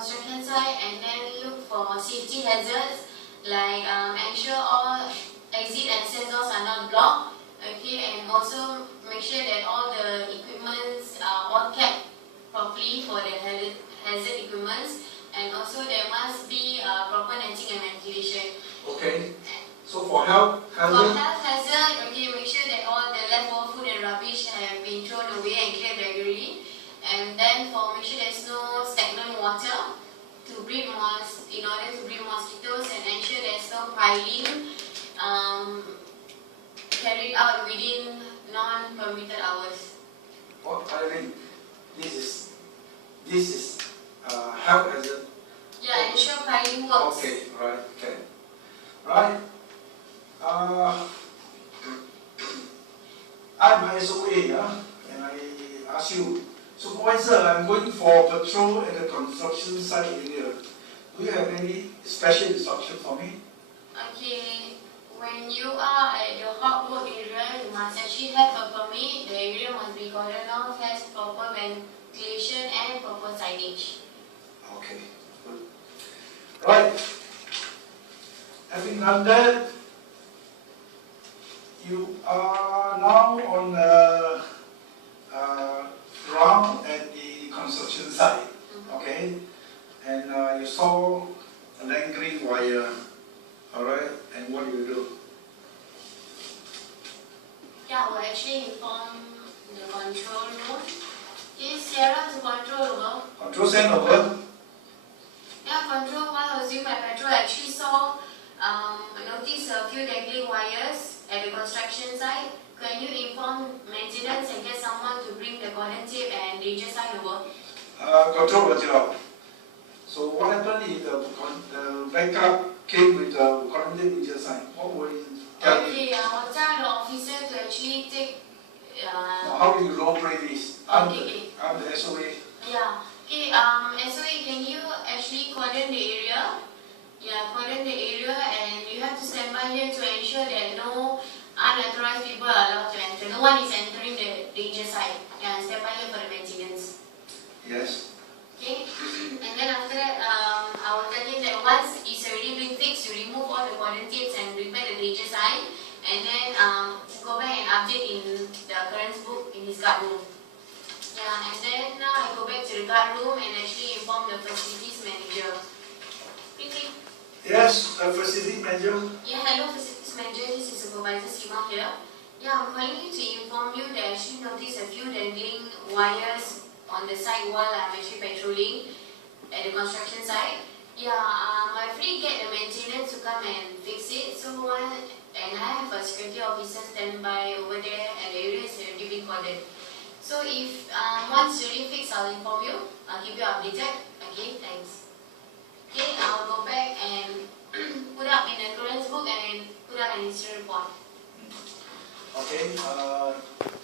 construction site, and then look for safety hazards, like ensure all exit and access doors are not blocked. Okay, and also make sure that all the equipments are all kept properly for the hazard equipments, and also there must be proper netting and ventilation. Okay. So for health hazard? For health hazard, okay, make sure that all the leftover food and rubbish have been thrown away and cleared regularly. And then for make sure there's no stagnant water to breed in order to breed mosquitoes, and ensure there's no piling carried out within non-permitted hours. What piling? This is health hazard. Yeah, ensure piling works. Okay, right, okay. Right. I'm SOA, and I ask you, Supervisor, I'm going for patrol at the construction site area. Do you have any special instruction for me? Okay, when you are at the hot work area, you must actually have a permit. The area must be cordoned off, has proper ventilation and proper signage. Okay, good. Right. Having done that, you are now on the ground at the construction site, okay? And you saw a length wire, alright? And what do you do? Yeah, we'll actually inform the control room. Okay, Sierra to control over. Control send over. Yeah, control, while I was doing my patrol, I actually saw, noticed a few dangling wires at the construction site. Can you inform maintenance and get someone to bring the cordon tape and danger sign over? Control Roger. So what happened is the backup came with the quarantine danger sign. What were you telling me? Okay, I will tell the officer to actually take... Now, how do you role play this? I'm the SOA. Yeah. Okay, SOA, can you actually cordon the area? Yeah, cordon the area, and you have to stand by here to ensure that no unauthorized people are allowed to enter. No one is entering the danger site. Yeah, stand by here for the maintenance. Yes. Okay, and then after that, I will tell him that once it's already been fixed, you remove all the cordon tapes and repair the danger sign, and then go back and update in the occurrence book in his guard room. Yeah, and then now I go back to the guard room and actually inform the facilities manager. Pretty. Yes, facility manager. Yeah, hello facilities manager, this is Supervisor Sima here. Yeah, I'm calling you to inform you that I actually noticed a few dangling wires on the site while I'm actually patrolling at the construction site. Yeah, I fully get the maintenance to come and fix it. So and I have a security officer standby over there, and the area is already been cordoned. So if once it's already fixed, I'll inform you. I'll keep you updated. Okay, thanks. Okay, I'll go back and put up in the occurrence book and put up an incident report. Okay.